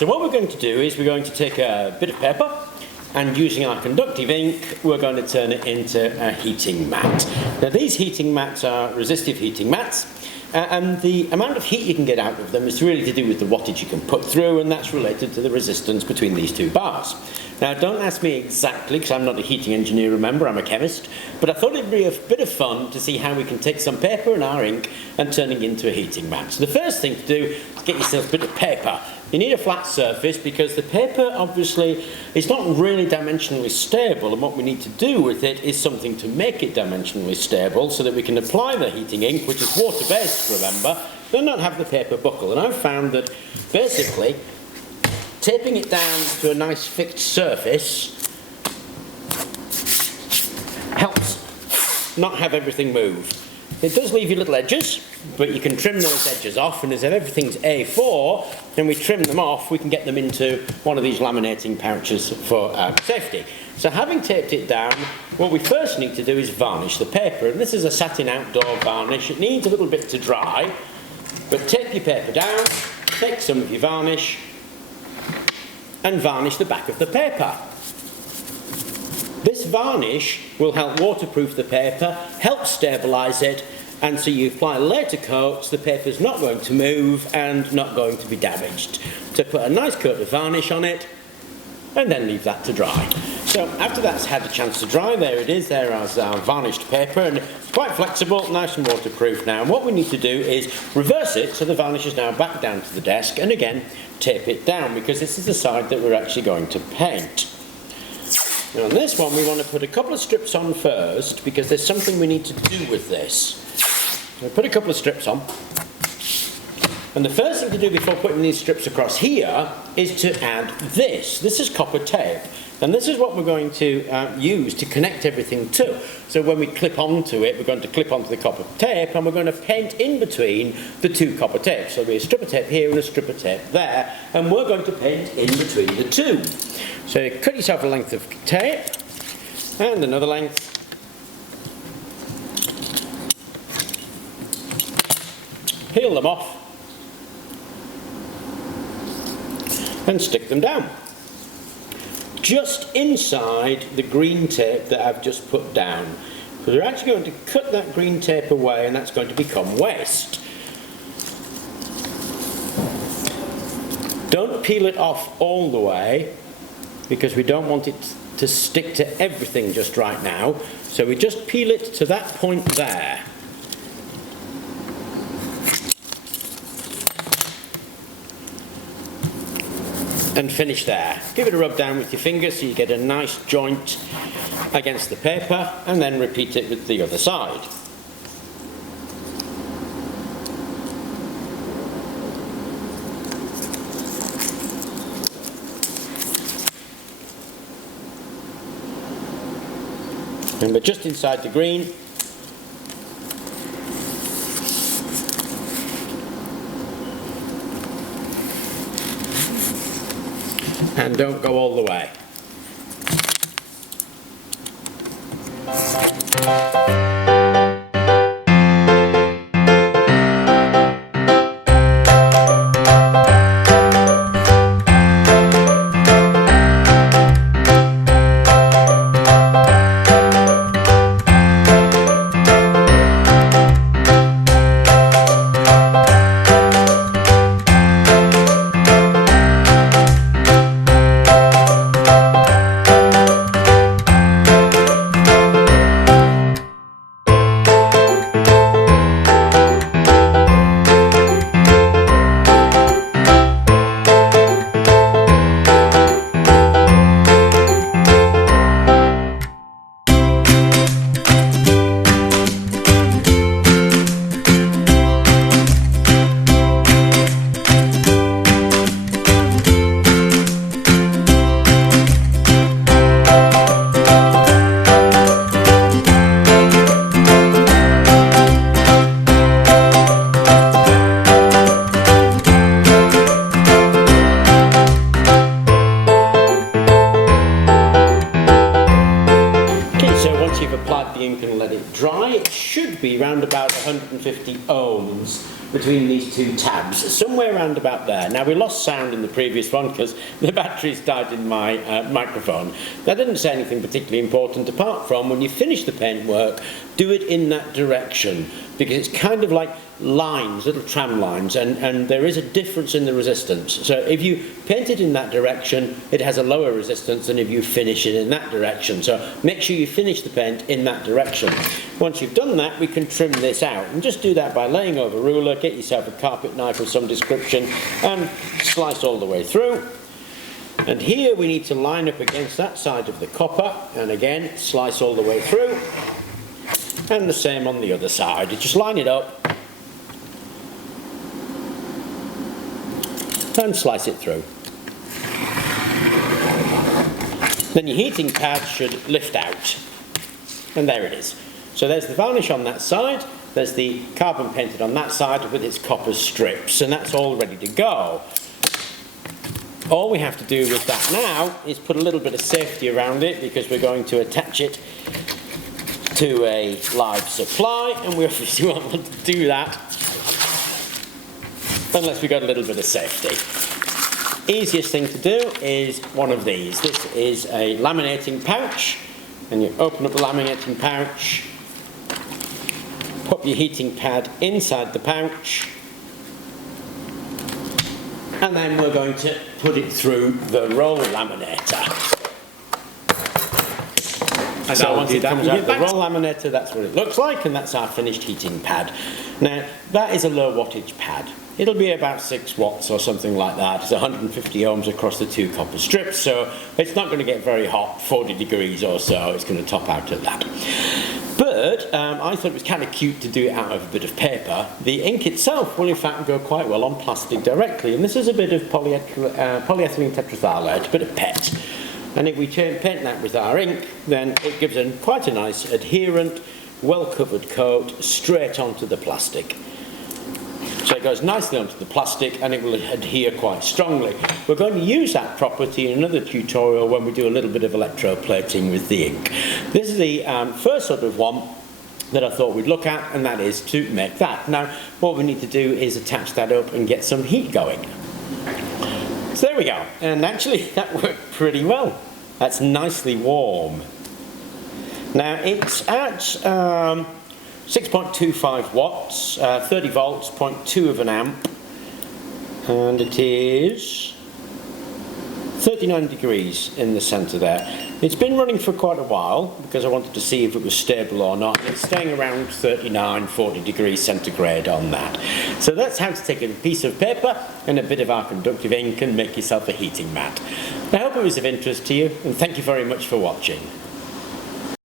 so what we're going to do is we're going to take a bit of paper and using our conductive ink, we're going to turn it into a heating mat. Now these heating mats are resistive heating mats, and the amount of heat you can get out of them is really to do with the wattage you can put through, and that's related to the resistance between these two bars. Now don't ask me exactly, because I'm not a heating engineer, remember, I'm a chemist, but I thought it'd be a bit of fun to see how we can take some paper and our ink and turn it into a heating mat. So the first thing to do is get yourself a bit of paper. You need a flat surface because the paper obviously is not really dimensionally stable, and what we need to do with it is something to make it dimensionally stable so that we can apply the heating ink, which is water-based, remember, but not have the paper buckle. And I've found that basically taping it down to a nice fixed surface helps not have everything move. It does leave you little edges, but you can trim those edges off, and as if everything's A4, then we trim them off, we can get them into one of these laminating pouches for safety. So having taped it down, what we first need to do is varnish the paper, and this is a satin outdoor varnish. It needs a little bit to dry, but tape your paper down, take some of your varnish, and varnish the back of the paper. This varnish will help waterproof the paper, help stabilise it, and so you apply later coats, the paper's not going to move and not going to be damaged. So put a nice coat of varnish on it and then leave that to dry. So after that's had a chance to dry, there it is, there is our varnished paper, and it's quite flexible, nice and waterproof now. And what we need to do is reverse it so the varnish is now back down to the desk, and again tape it down because this is the side that we're actually going to paint. Now on this one we want to put a couple of strips on first because there's something we need to do with this. So put a couple of strips on, and the first thing to do before putting these strips across here is to add this. This is copper tape, and this is what we're going to use to connect everything to. So when we clip onto it, we're going to clip onto the copper tape, and we're going to paint in between the two copper tapes. So there'll be a strip of tape here and a strip of tape there, and we're going to paint in between the two. So cut yourself a length of tape and another length, peel them off and stick them down just inside the green tape that I've just put down. So we're actually going to cut that green tape away, and that's going to become waste. Don't peel it off all the way because we don't want it to stick to everything just right now. So we just peel it to that point there. And finish there. Give it a rub down with your finger so you get a nice joint against the paper, and then repeat it with the other side. And we're just inside the green. And don't go all the way. the ink and let it dry. It should be round about 150 ohms between these two tabs, somewhere around about there. Now, we lost sound in the previous one because the batteries died in my microphone. That didn't say anything particularly important, apart from when you finish the paintwork, do it in that direction, because it's kind of like lines, little tram lines, and there is a difference in the resistance. So if you paint it in that direction, it has a lower resistance than if you finish it in that direction. So make sure you finish the paint in that direction. Once you've done that, we can trim this out, and just do that by laying over a ruler, get yourself a carpet knife of some description, and slice all the way through. And here we need to line up against that side of the copper, and again, slice all the way through. And the same on the other side. You just line it up and slice it through. Then your heating pad should lift out, and there it is. So there's the varnish on that side, there's the carbon painted on that side with its copper strips, and that's all ready to go. All we have to do with that now is put a little bit of safety around it, because we're going to attach it to a live supply, and we obviously won't want to do that unless we've got a little bit of safety. Easiest thing to do is one of these. This is a laminating pouch, and you open up the laminating pouch, put your heating pad inside the pouch, and then we're going to put it through the roll laminator. And so once it comes out the roll laminator, that's what it looks like, and that's our finished heating pad. Now, that is a low wattage pad. It'll be about 6 watts or something like that. It's 150 ohms across the 2 copper strips, so it's not going to get very hot, 40 degrees or so. It's going to top out at that. But I thought it was kind of cute to do it out of a bit of paper. The ink itself will in fact go quite well on plastic directly, and this is a bit of polyethylene tetraphthalate, a bit of PET. And if we paint that with our ink, then it gives quite a nice adherent, well-covered coat straight onto the plastic. So it goes nicely onto the plastic, and it will adhere quite strongly. We're going to use that property in another tutorial when we do a little bit of electroplating with the ink. This is the first sort of one that I thought we'd look at, and that is to make that. Now, what we need to do is attach that up and get some heat going. So there we go, and actually that worked pretty well. That's nicely warm. Now it's at 6.25 watts, 30 volts, 0.2 of an amp, and it is 39 degrees in the centre there. It's been running for quite a while because I wanted to see if it was stable or not. It's staying around 39, 40 degrees centigrade on that. So that's how to take a piece of paper and a bit of our conductive ink and make yourself a heating mat. I hope it was of interest to you, and thank you very much for watching.